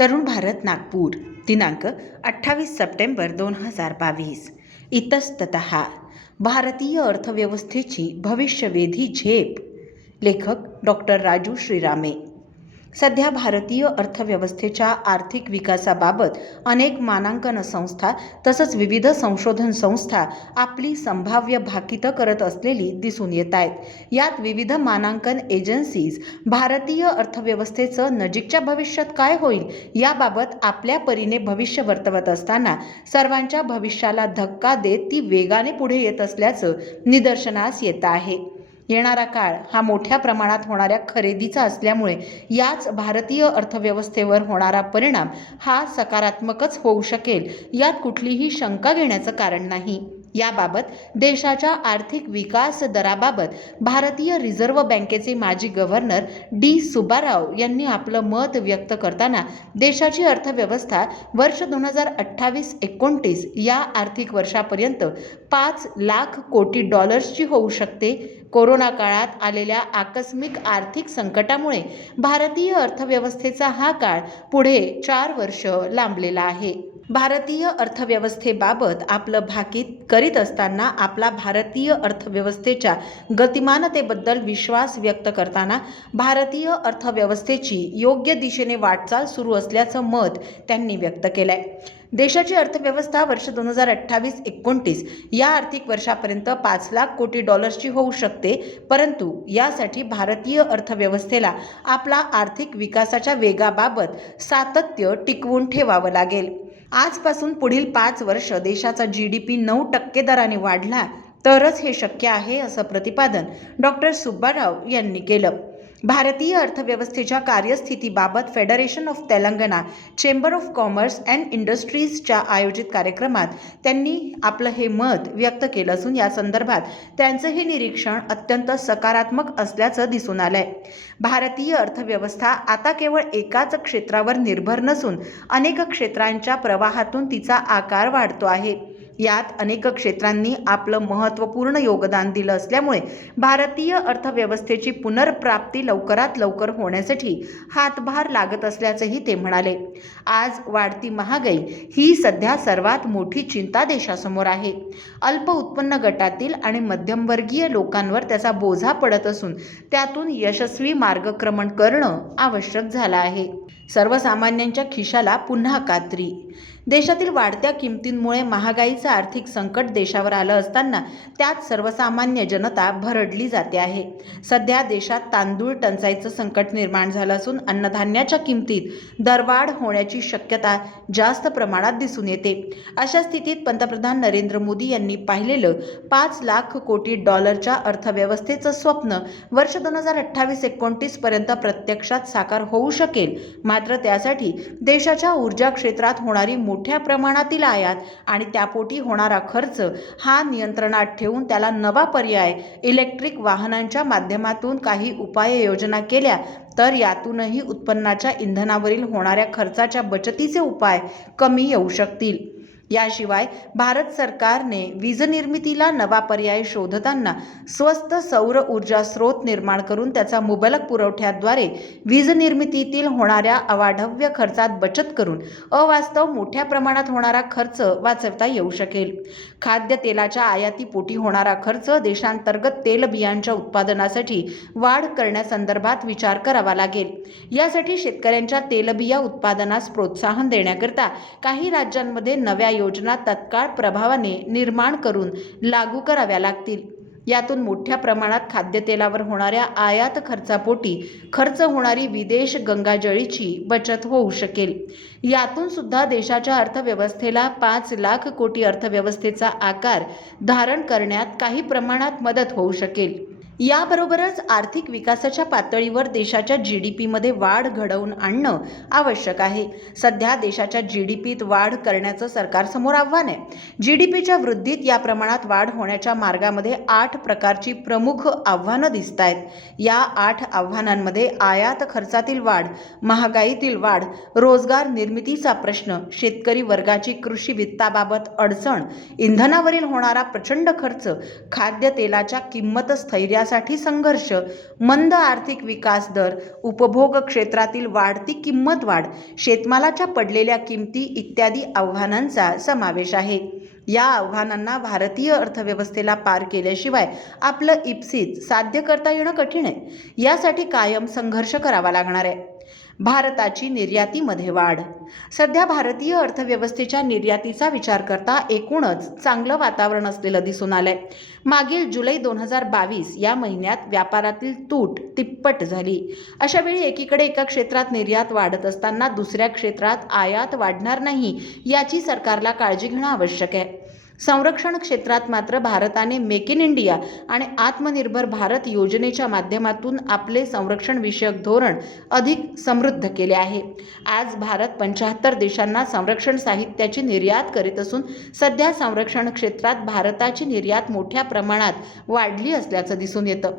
तरुण भारत नागपूर दिनांक 28 सप्टेंबर 2022 इतस्ततः भारतीय अर्थव्यवस्थेची भविष्यवेधी झेप. लेखक डॉक्टर राजू श्रीरामे. सध्या भारतीय अर्थव्यवस्थेच्या आर्थिक विकासाबाबत अनेक मानांकन संस्था तसंच विविध संशोधन संस्था आपली संभाव्य भाकितं करत असलेली दिसून येत आहेत. यात विविध मानांकन एजन्सीज भारतीय अर्थव्यवस्थेचं नजीकच्या भविष्यात काय होईल याबाबत आपल्या परीने भविष्य वर्तवत असताना सर्वांच्या भविष्याला धक्का देत ती वेगाने पुढे येत असल्याचं निदर्शनास येत आहे. येणारा काळ हा मोठ्या प्रमाणात होणाऱ्या खरेदीचा असल्यामुळे याच भारतीय अर्थव्यवस्थेवर होणारा परिणाम हा सकारात्मकच होऊ शकेल यात कुठलीही शंका घेण्याचं कारण नाही. याबाबत देशाच्या आर्थिक विकास दराबाबत भारतीय रिझर्व्ह बँकेचे माजी गव्हर्नर डी सुब्बाराव यांनी आपलं मत व्यक्त करताना देशाची अर्थव्यवस्था वर्ष 2028-29 या आर्थिक वर्षापर्यंत 5 लाख कोटी डॉलर्सची होऊ शकते. कोरोना काळात आलेल्या आकस्मिक आर्थिक संकटामुळे भारतीय अर्थव्यवस्थेचा हा काळ पुढे 4 वर्ष लांबलेला आहे. भारतीय अर्थव्यवस्थेबाबत आपलं भाकीत करीत असताना आपला भारतीय अर्थव्यवस्थेच्या गतिमानतेबद्दल विश्वास व्यक्त करताना भारतीय अर्थव्यवस्थेची योग्य दिशेने वाटचाल सुरू असल्याचं मत त्यांनी व्यक्त केलंय. देशाची अर्थव्यवस्था वर्ष 2028-29 या आर्थिक वर्षापर्यंत 5 लाख कोटी डॉलर्सची होऊ शकते, परंतु यासाठी भारतीय अर्थव्यवस्थेला आपला आर्थिक विकासाच्या वेगाबाबत सातत्य टिकवून ठेवावं लागेल. आजपासून पुढील 5 वर्ष देशाचा GDP 9% दराने वाढला तरच हे शक्य आहे असं प्रतिपादन डॉक्टर सुब्बाराव यांनी केलं. भारतीय अर्थव्यवस्थेच्या कार्यस्थितीबाबत federation of Telangana chamber of commerce and इंडस्ट्रीजच्या आयोजित कार्यक्रमात त्यांनी आपलं हे मत व्यक्त केलं असून या संदर्भात त्यांचं हे निरीक्षण अत्यंत सकारात्मक असल्याचं दिसून आलंय. भारतीय अर्थव्यवस्था आता केवळ एकाच क्षेत्रावर निर्भर नसून अनेक क्षेत्रांच्या प्रवाहातून तिचा आकार वाढतो आहे. यात अनेक क्षेत्रांनी आपलं महत्त्वपूर्ण योगदान दिलं असल्यामुळे भारतीय अर्थव्यवस्थेची पुनर्प्राप्ती लवकरात लवकर होण्यासाठी हातभार लागत असल्याचंही ते म्हणाले. आज वाढती महागाई ही सध्या सर्वात मोठी चिंता देशासमोर आहे. अल्प उत्पन्न गटातील आणि मध्यमवर्गीय लोकांवर त्याचा बोजा पडत असून त्यातून यशस्वी मार्गक्रमण करणं आवश्यक झालं आहे. सर्वसामान्यांच्या खिशाला पुन्हा कात्री. देशातील वाढत्या किमतींमुळे महागाईचं आर्थिक संकट देशावर आलं असताना त्यात सर्वसामान्य जनता भरडली जाते आहे. सध्या देशात तांदूळ टंचाईचं संकट निर्माण झालं असून अन्नधान्याच्या किमतीत दरवाढ होण्याची शक्यता जास्त प्रमाणात दिसून येते. अशा स्थितीत पंतप्रधान नरेंद्र मोदी यांनी पाहिलेलं 5 लाख कोटी डॉलरच्या अर्थव्यवस्थेचं स्वप्न वर्ष 2028-29 पर्यंत प्रत्यक्षात साकार होऊ शकेल. मात्र त्यासाठी देशाच्या ऊर्जा क्षेत्रात होणारी मोठ्या प्रमाणातील आयात आणि त्यापोटी होणारा खर्च हा नियंत्रणात ठेवून त्याला नवा पर्याय इलेक्ट्रिक वाहनांच्या माध्यमातून काही उपाययोजना केल्या तर यातूनही उत्पन्नाच्या इंधनावरील होणाऱ्या खर्चाच्या बचतीचे उपाय कमी येऊ शकतील. याशिवाय भारत सरकारने वीज निर्मितीला नवा पर्याय शोधताना स्वस्त सौर ऊर्जा स्रोत निर्माण करून त्याचा मुबलक पुरवठ्याद्वारे वीज निर्मितीतील होणाऱ्या अवाढव्य खर्चात बचत करून अवास्तव मोठ्या प्रमाणात होणारा खर्च वाचवता येऊ शकेल. खाद्यतेलाच्या आयातीपोटी होणारा खर्च देशांतर्गत तेलबियांच्या उत्पादनासाठी वाढ करण्यासंदर्भात विचार करावा लागेल. यासाठी शेतकऱ्यांच्या तेलबिया उत्पादनास प्रोत्साहन देण्याकरता काही राज्यांमध्ये नव्या योजना तत्काळ प्रभावाने निर्माण करून लागू कराव्या लागतील. यातून मोठ्या प्रमाणात खाद्यतेलावर होणाऱ्या आयात खर्चापोटी खर्च होणारी विदेश गंगाजळीची बचत होऊ शकेल. यातून सुद्धा देशाच्या अर्थव्यवस्थेला 5 लाख कोटी अर्थव्यवस्थेचा आकार धारण करण्यात काही प्रमाणात मदत होऊ शकेल. याबरोबरच आर्थिक विकासाच्या पातळीवर देशाच्या GDPमध्ये वाढ घडवून आणणं आवश्यक आहे. सध्या देशाच्या GDPत वाढ करण्याचं सरकारसमोर आव्हान आहे. GDPच्या वृद्धीत या प्रमाणात वाढ होण्याच्या मार्गामध्ये 8 प्रकारची प्रमुख आव्हानं दिसत आहेत. या 8 आव्हानांमध्ये आयात खर्चातील वाढ, महागाईतील वाढ, रोजगार निर्मितीचा प्रश्न, शेतकरी वर्गाची कृषी वित्ताबाबत अडचण, इंधनावरील होणारा प्रचंड खर्च, खाद्यतेलाच्या किंमत स्थैर्यास यासाठी संघर्ष, मंद आर्थिक विकास दर, उपभोग क्षेत्रातील वाढती किंमत वाढ, शेतमालाच्या पडलेल्या किमती इत्यादी आव्हानांचा समावेश आहे. या आव्हानांना भारतीय अर्थव्यवस्थेला पार केल्याशिवाय आपलं इप्सित साध्य करता येणं कठीण आहे. यासाठी कायम संघर्ष करावा लागणार आहे. भारताची निर्यातीमध्ये वाढ. सध्या भारतीय अर्थव्यवस्थेच्या निर्यातीचा विचार करता एकूणच चांगलं वातावरण असलेलं दिसून आलंय. मागील जुलै 2022 या महिन्यात व्यापारातील तूट तिप्पट झाली. अशा वेळी एकीकडे एका क्षेत्रात निर्यात वाढत असताना दुसऱ्या क्षेत्रात आयात वाढणार नाही याची सरकारला काळजी घेणं आवश्यक आहे. संरक्षण क्षेत्रात मात्र भारताने मेक इन इंडिया आणि आत्मनिर्भर भारत योजनेच्या माध्यमातून आपले संरक्षण विषयक धोरण अधिक समृद्ध केले आहे. आज भारत 75 देशांना संरक्षण साहित्याची निर्यात करीत असून सध्या संरक्षण क्षेत्रात भारताची निर्यात मोठ्या प्रमाणात वाढली असल्याचं दिसून येतं.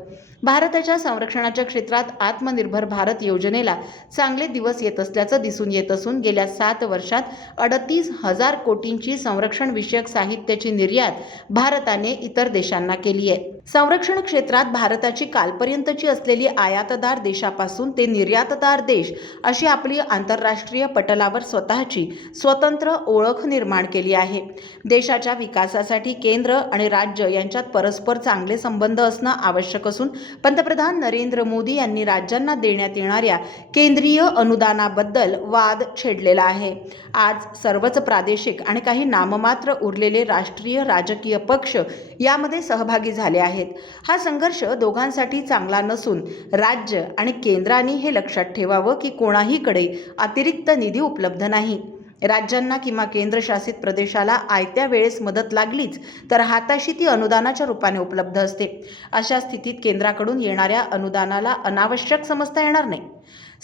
भारताच्या संरक्षणाच्या क्षेत्रात आत्मनिर्भर भारत योजनेला चांगले दिवस येत असल्याचं दिसून येत असून गेल्या 7 वर्षात 38,000 कोटींची संरक्षण विषयक साहित्याची निर्यात भारताने इतर देशांना केली आहे. संरक्षण क्षेत्रात भारताची कालपर्यंतची असलेली आयातदार देशापासून ते निर्यातदार देश अशी आपली आंतरराष्ट्रीय पटलावर स्वतःची स्वतंत्र ओळख निर्माण केली आहे. देशाच्या विकासासाठी केंद्र आणि राज्य यांच्यात परस्पर चांगले संबंध असणं आवश्यक असून पंतप्रधान नरेंद्र मोदी यांनी राज्यांना देण्यात येणाऱ्या केंद्रीय अनुदानाबद्दल वाद छेडलेला आहे. आज सर्वच प्रादेशिक आणि काही नाममात्र उरलेले राष्ट्रीय राजकीय पक्ष यामध्ये सहभागी झाले आहेत. हा संघर्ष दोघांसाठी चांगला नसून राज्य आणि केंद्राने हे लक्षात ठेवावं की कोणाहीकडे अतिरिक्त निधी उपलब्ध नाही. राज्यांना किंवा केंद्रशासित प्रदेशाला आयत्या वेळेस मदत लागलीच तर हाताशी ती अनुदानाच्या रूपाने उपलब्ध असते. अशा स्थितीत केंद्राकडून येणाऱ्या अनुदानाला अनावश्यक समजता येणार नाही.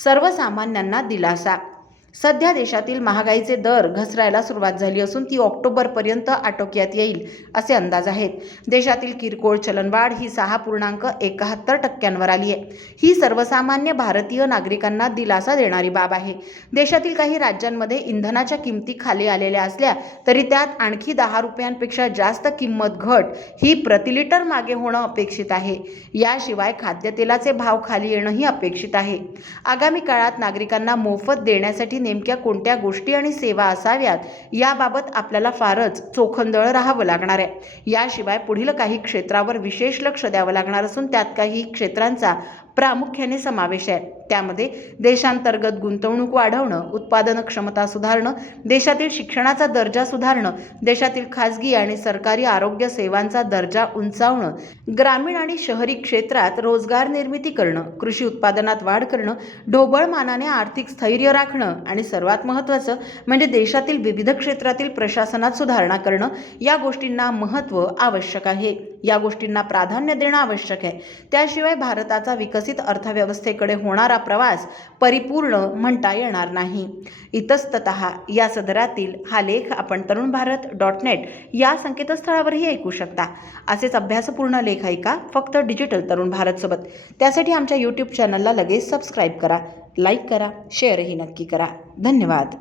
सर्वसामान्यांना दिलासा. सध्या देशातील महागाईचे दर घसरायला सुरुवात झाली असून ती ऑक्टोबरपर्यंत आटोक्यात येईल असे अंदाज आहेत. देशातील किरकोळ चलनवाढ ही 6.71% आली आहे. ही सर्वसामान्य भारतीय नागरिकांना दिलासा देणारी बाब आहे. देशातील काही राज्यांमध्ये इंधनाच्या किमती खाली आलेल्या असल्या तरी त्यात आणखी 10 रुपयांपेक्षा जास्त किंमत घट ही प्रतिलिटर मागे होणं अपेक्षित आहे. याशिवाय खाद्यतेलाचे भाव खाली येणंही अपेक्षित आहे. आगामी काळात नागरिकांना मोफत देण्यासाठी नेमक्या कोणत्या गोष्टी आणि सेवा असाव्यात याबाबत आपल्याला फारच चोखंदळ राहावं लागणार आहे. याशिवाय पुढील काही क्षेत्रावर विशेष लक्ष द्यावं लागणार असून त्यात काही क्षेत्रांचा प्रामुख्याने समावेश आहे. त्यामध्ये देशांतर्गत गुंतवणूक वाढवणं, उत्पादन क्षमता सुधारणं, देशातील शिक्षणाचा दर्जा सुधारणं, देशातील खाजगी आणि सरकारी आरोग्य सेवांचा दर्जा उंचावणं, ग्रामीण आणि शहरी क्षेत्रात रोजगार निर्मिती करणं, कृषी उत्पादनात वाढ करणं, ढोबळ मानाने आर्थिक स्थैर्य राखणं आणि सर्वात महत्त्वाचं म्हणजे देशातील विविध क्षेत्रातील प्रशासनात सुधारणा करणं. या गोष्टींना महत्त्व आवश्यक आहे. या गोष्टींना प्राधान्य देणं आवश्यक आहे. त्याशिवाय भारताचा विकसित अर्थव्यवस्थेकडे होणारा प्रवास परिपूर्ण म्हणता येणार नाही. इतस्ततः या सदरातील हा लेख आपण tarunbharat.net या संकेतस्थळावरही ऐकू शकता. असेच अभ्यासपूर्ण लेख ऐका फक्त डिजिटल तरुण भारत सोबत. त्यासाठी आमच्या YouTube चॅनलला लगेच सबस्क्राईब करा, लाईक करा, शेअरही नक्की करा. धन्यवाद.